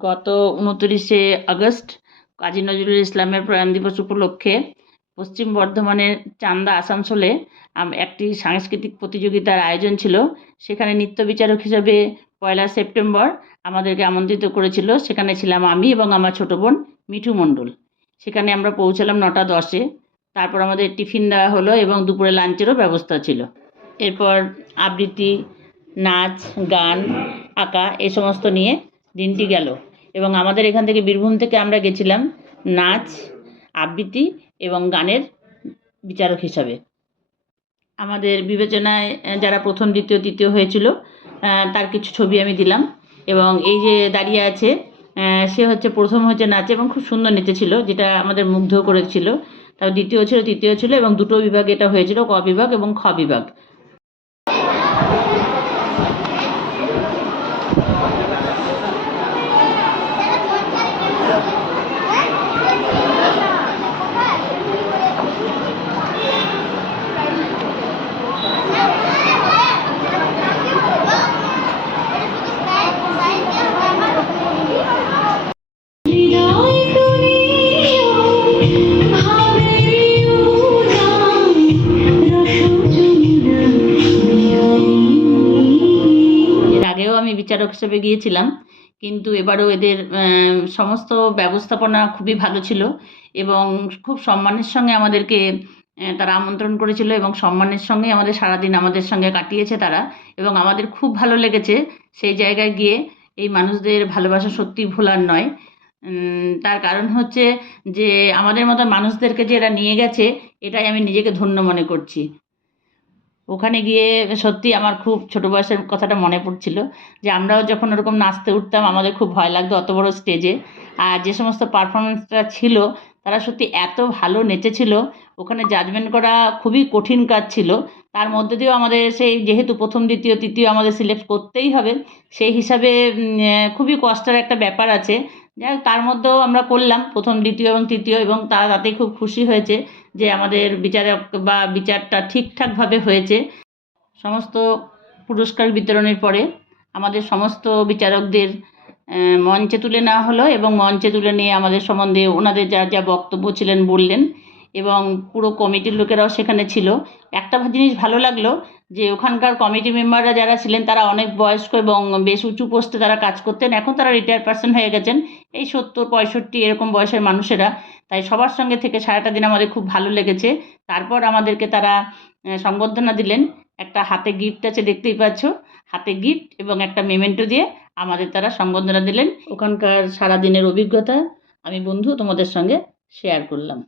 গত ২৯শে আগস্ট কাজী নজরুল ইসলামের প্রয়াণ দিবস উপলক্ষে পশ্চিম বর্ধমানের চান্দা আসানসোলে একটি সাংস্কৃতিক প্রতিযোগিতার আয়োজন ছিল। সেখানে নৃত্য বিচারক হিসাবে ১লা সেপ্টেম্বর আমাদেরকে আমন্ত্রিত করেছিল। সেখানে ছিলাম আমি এবং আমার ছোটো বোন মিঠু মণ্ডল। সেখানে আমরা পৌঁছালাম ৯টা ১০-এ। তারপর আমাদের টিফিন দেওয়া হলো এবং দুপুরে লাঞ্চেরও ব্যবস্থা ছিল। এরপর আবৃত্তি, নাচ, গান, আঁকা এ সমস্ত নিয়ে দিনটি গেল। এবং আমাদের এখান থেকে বীরভূম থেকে আমরা গেছিলাম নাচ, আবৃত্তি এবং গানের বিচারক হিসাবে। আমাদের বিবেচনায় যারা প্রথম, দ্বিতীয়, তৃতীয় হয়েছিল তার কিছু ছবি আমি দিলাম। এবং এই যে দাঁড়িয়ে আছে সে হচ্ছে প্রথম হচ্ছে নাচে এবং খুব সুন্দর নেচেছিল, যেটা আমাদের মুগ্ধ করেছিল। তারপর দ্বিতীয় ছিল, তৃতীয় ছিল এবং দুটো বিভাগে এটা হয়েছিল, ক বিভাগ এবং খ বিভাগ। আমি বিচারক হিসেবে গিয়েছিলাম, কিন্তু এবারও এদের সমস্ত ব্যবস্থাপনা খুবই ভালো ছিল এবং খুব সম্মানের সঙ্গে আমাদেরকে তারা আমন্ত্রণ করেছিল এবং সম্মানের সঙ্গে আমাদের সারাদিন আমাদের সঙ্গে কাটিয়েছে তারা। এবং আমাদের খুব ভালো লেগেছে সেই জায়গায় গিয়ে। এই মানুষদের ভালোবাসা সত্যি ভোলার নয়। তার কারণ হচ্ছে যে আমাদের মতো মানুষদেরকে যে এরা নিয়ে গেছে, এটাই আমি নিজেকে ধন্য মনে করছি। ওখানে গিয়ে সত্যি আমার খুব ছোটো বয়সের কথাটা মনে পড়ছিল যে আমরাও যখন ওরকম নাচতে উঠতাম আমাদের খুব ভয় লাগতো অত বড় স্টেজে। আর যে সমস্ত পারফরমেন্সটা ছিল তারা সত্যি এত ভালো নেচেছিল, ওখানে জাজমেন্ট করা খুবই কঠিন কাজ ছিল। তার মধ্যে দিয়েও আমাদের সেই যেহেতু প্রথম, দ্বিতীয়, তৃতীয় আমাদের সিলেক্ট করতেই হবে, সেই হিসাবে খুবই কষ্টের একটা ব্যাপার আছে। যাই হোক, তার মধ্যেও আমরা করলাম প্রথম, দ্বিতীয় এবং তৃতীয়, এবং তারা তাতেই খুব খুশি হয়েছে যে আমাদের বিচারক বা বিচারটা ঠিকঠাকভাবে হয়েছে। সমস্ত পুরস্কার বিতরণের পরে আমাদের সমস্ত বিচারকদের মঞ্চে তুলে নেওয়া হলো এবং মঞ্চে তুলে নিয়ে আমাদের সম্বন্ধে ওনাদের যা যা বক্তব্য ছিলেন বললেন এবং পুরো কমিটির লোকেরাও সেখানে ছিল। একটা জিনিস ভালো লাগলো যে ওখানকার কমিটি মেম্বাররা যারা ছিলেন তারা অনেক বয়স্ক এবং বেশ উঁচু পোস্টে তারা কাজ করতেন। এখন তারা রিটায়ার্ড পারসন হয়ে গেছেন, এই 70-65 এরকম বয়সের মানুষেরা। তাই সবার সঙ্গে থেকে সারাটা দিন আমাদের খুব ভালো লেগেছে। তারপর আমাদেরকে তারা সংবর্ধনা দিলেন। একটা হাতে গিফট আছে, দেখতেই পাচ্ছ, হাতে গিফট এবং একটা মেমেন্টো দিয়ে আমাদের তারা সংবর্ধনা দিলেন। ওখানকার সারাদিনের অভিজ্ঞতা আমি বন্ধু তোমাদের সঙ্গে শেয়ার করলাম।